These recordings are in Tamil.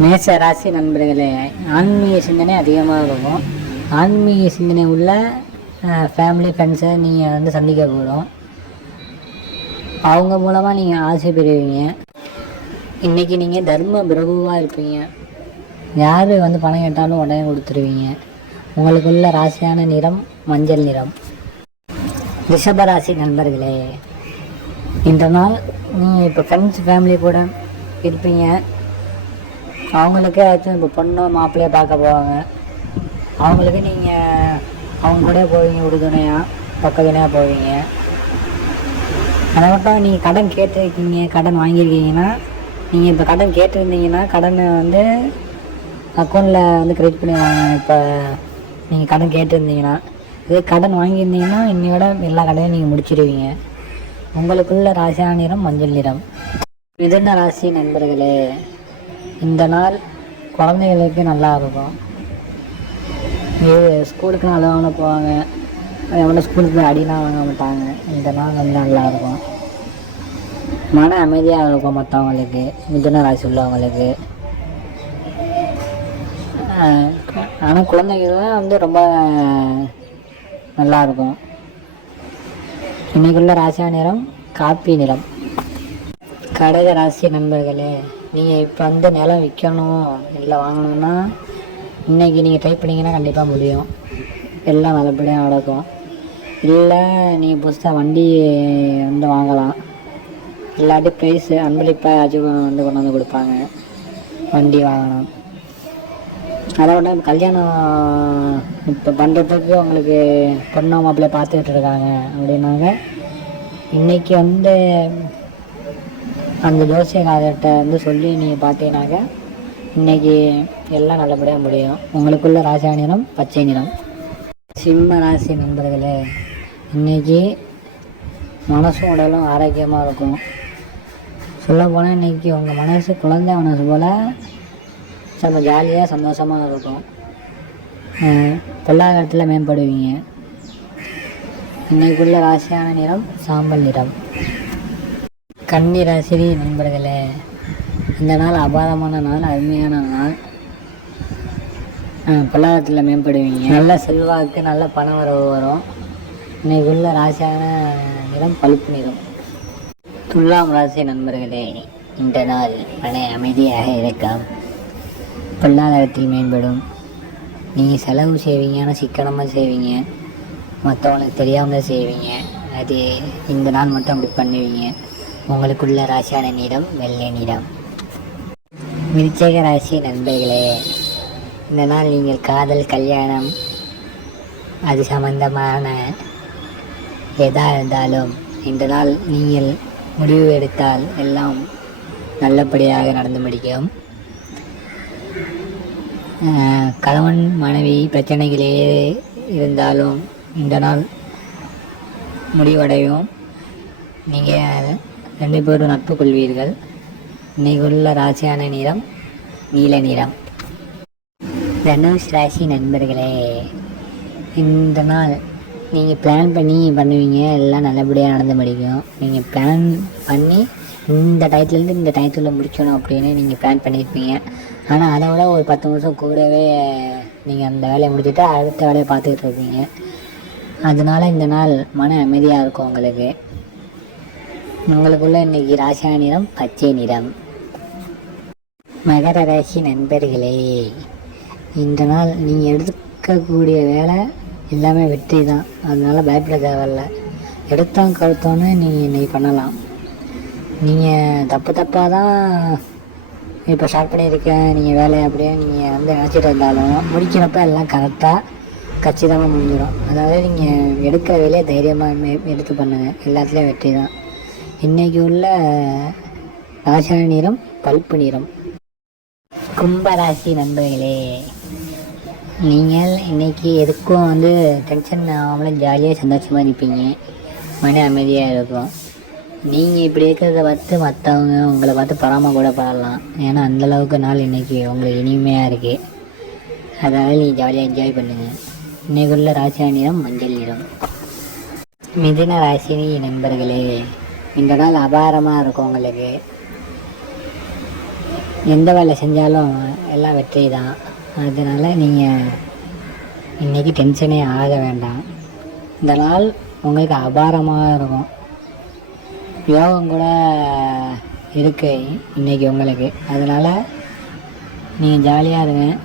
மேச ராசி நண்பர்களே, ஆன்மீக சிந்தனை அதிகமாக இருக்கும். ஆன்மீக சிந்தனை உள்ள ஃபேமிலி ஃப்ரெண்ட்ஸை நீங்கள் சந்திக்க போகிறோம். அவங்க மூலமாக நீங்கள் ஆசை பெறுவீங்க. இன்றைக்கி நீங்கள் தர்ம பிரபுவாக இருப்பீங்க. யார் பணம் கேட்டாலும் உடனே கொடுத்துருவீங்க. உங்களுக்குள்ள ராசியான நிறம் மஞ்சள் நிறம். ரிஷபராசி நண்பர்களே, இந்த நாள் நீங்கள் இப்போ ஃப்ரெண்ட்ஸ் ஃபேமிலி கூட இருப்பீங்க. அவங்களுக்கு ஏதாச்சும் இப்போ பொண்ணோ மாப்பிள்ளையை பார்க்க போவாங்க. அவங்களுக்கு நீங்கள் அவங்க கூட போவீங்க, உறுதுணையாக பக்கத்துணையாக போவீங்க. அதை மட்டும் நீங்கள் கடன் கேட்டிருக்கீங்க, கடன் வாங்கியிருக்கீங்கன்னா, நீங்கள் இப்போ கடன் கேட்டிருந்தீங்கன்னா கடனை அக்கௌண்ட்டில் கிரெடிட் பண்ணிடுவாங்க. இப்போ நீங்கள் கடன் கேட்டிருந்தீங்கன்னா, இதே கடன் வாங்கியிருந்தீங்கன்னா இன்னையோட எல்லா கடனையும் நீங்கள் முடிச்சிடுவீங்க. உங்களுக்குள்ள ராசியான நிறம் மஞ்சள் நிறம். மிதுன ராசி நண்பர்களே, இந்த நாள் குழந்தைகளுக்கு நல்லா இருக்கும். ஸ்கூலுக்குலாம் அழுவாம போவாங்க. எவ்வளோ ஸ்கூலுக்கு அடிலாம் வாங்க மாட்டாங்க. இந்த நாள் நல்லா இருக்கும். மன அமைதியாக இருக்கும் மற்றவங்களுக்கு, மிதுன ராசி உள்ளவங்களுக்கு. ஆனால் குழந்தைகள் ரொம்ப நல்லாயிருக்கும். இன்றைக்குள்ள ராசியான நிறம் காப்பி நிறம். கடக ராசி நண்பர்களே, நீங்கள் இப்போ நிலம் விற்கணும் இல்லை வாங்கணுன்னா இன்றைக்கி நீங்கள் ட்ரை பண்ணிங்கன்னா கண்டிப்பாக முடியும். எல்லாம் நல்லபடியாக நடக்கும். இல்லை நீங்கள் புதுசாக வண்டி வாங்கலாம். இல்லாட்டி ப்ரைஸு அன்பளிப்பாக கொண்டு கொடுப்பாங்க. வண்டி வாங்கணும். அதை விட கல்யாணம் இப்போ பண்ணுறதுக்கு உங்களுக்கு பொண்ணு மாப்பிள்ளை பார்த்துக்கிட்டு இருக்காங்க அப்படின்னாங்க. இன்றைக்கி அந்த ஜோசியக்காரர்கிட்ட சொல்லி நீங்கள் பார்த்தீங்கன்னாக்க இன்றைக்கி எல்லாம் நல்லபடியாக முடியும். உங்களுக்குள்ள ராசியான நிறம் பச்சை நிறம். சிம்ம ராசி நண்பர்களே, இன்றைக்கி மனசும் உடலும் ஆரோக்கியமாக இருக்கும். சொல்லப்போனால் இன்றைக்கி உங்கள் மனசு குழந்தை மனசு போல் ரொம்ப ஜாலியாக சந்தோஷமாக இருக்கும். பொருளாதாரத்தில் மேம்படுவீங்க. இன்றைக்குள்ள ராசியான நிறம் சாம்பல் நிறம். கன்னி ராசி நண்பர்களே, இந்த நாள் அபாரமான நாள், அருமையான நாள். பொருளாதாரத்தில் மேம்படுவீங்க. நல்ல செல்வாக்கு, நல்ல பண வரவு வரும். இன்னைக்குள்ள ராசியான நிறம் பழுப்பு நிறம். துலாம் ராசி நண்பர்களே, இந்த நாள் மன அமைதியாக இருக்கும். பொருளாதாரத்தில் மேம்படும். நீங்கள் செலவு செய்வீங்க, ஆனால் சிக்கனமாக செய்வீங்க. மற்றவங்களுக்கு தெரியாமல் செய்வீங்க. அது இந்த நாள் மட்டும் அப்படி பண்ணுவீங்க. உங்களுக்குள்ள ராசியான நிறம் வெள்ளை நிறம். விருச்சிக ராசி நண்பர்களே, இந்த நாள் நீங்கள் காதல், கல்யாணம் அது சம்பந்தமான எதாக இருந்தாலும் இந்த நாள் நீங்கள் முடிவு எடுத்தால் எல்லாம் நல்லபடியாக நடந்து முடிக்கும். கணவன் மனைவி பிரச்சனைகளே இருந்தாலும் இந்த நாள் முடிவடையும். நீங்கள் 2 பேரும் நட்பு கொள்வீர்கள். இன்னைக்குள்ள ராசியான நிறம் நீல நிறம். தனுஷ் ராசி நண்பர்களே, இந்த நாள் நீங்கள் பிளான் பண்ணி பண்ணுவீங்க. எல்லாம் நல்லபடியாக நடந்து முடிக்கும். நீங்கள் பிளான் பண்ணி இந்த டயத்துலேருந்து இந்த டயத்தில் முடிக்கணும் அப்படின்னு நீங்கள் பிளான் பண்ணியிருப்பீங்க. ஆனால் அதை விட ஒரு 10 நிமிஷம் கூடவே நீங்கள் அந்த வேலையை முடிச்சுட்டு அடுத்த வேலையை பார்த்துக்கிட்டு இருப்பீங்க. அதனால் இந்த நாள் மன அமைதியாக இருக்கும் உங்களுக்கு. உங்களுக்குள்ள இன்றைக்கி ராசியான நிறம் பச்சை நிறம். மகர ராசி நண்பர்களே, இந்த நாள் நீங்கள் எடுக்கக்கூடிய வேலை எல்லாமே வெற்றி தான். அதனால் பயப்பட தேவையில்லை. எடுத்தோம் கழுத்தோன்னு நீங்கள் இன்றைக்கி பண்ணலாம். நீங்கள் தப்பாக தான் இப்போ ஸ்டார்ட் பண்ணியிருக்கேன் நீங்கள் வேலையை அப்படியே நீங்கள் நினச்சிட்டு இருந்தாலும் முடிக்கிறப்ப எல்லாம் கரெக்டாக கச்சிதமாக முடிஞ்சிடும். அதாவது நீங்கள் எடுக்கிற வேலையை தைரியமாக எடுத்து பண்ணுங்கள். எல்லாத்துலேயும் வெற்றி தான். இன்றைக்கி உள்ள ராசியான நிறம் பழுப்பு நிறம். கும்பராசி நண்பர்களே, நீங்கள் இன்றைக்கி எதுக்கும் டென்ஷன் ஆகாமல் ஜாலியாக சந்தோஷமாக இருப்பீங்க. மன அமைதியாக இருக்கும். நீங்கள் இப்படி இருக்கிறத பார்த்து மற்றவங்க உங்களை பார்த்து பராம கூட படலாம். ஏன்னா அந்தளவுக்கு நாள் இன்றைக்கி உங்களுக்கு இனிமையாக இருக்குது. அதனால் நீங்கள் ஜாலியாக என்ஜாய் பண்ணுங்கள். இன்றைக்குள்ள ராசியான நிறம் மஞ்சள் நிறம். மிதுன ராசி நண்பர்களே, இந்த நாள் அபாரமாக இருக்கும் உங்களுக்கு. எந்த வேலை செஞ்சாலும் எல்லாம் வெற்றி தான். அதனால் நீங்கள் இன்றைக்கி டென்ஷனே ஆக வேண்டாம். இந்த நாள் உங்களுக்கு அபாரமாக இருக்கும். யோகம் கூட இருக்கு இன்றைக்கி உங்களுக்கு. அதனால் நீங்கள் ஜாலியாக இருங்க.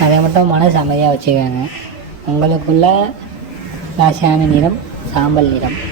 அதை மட்டும் மனசு அமைதியாக வச்சுக்கோங்க. உங்களுக்குள்ள ராசியான நிறம் சாம்பல் நிறம்.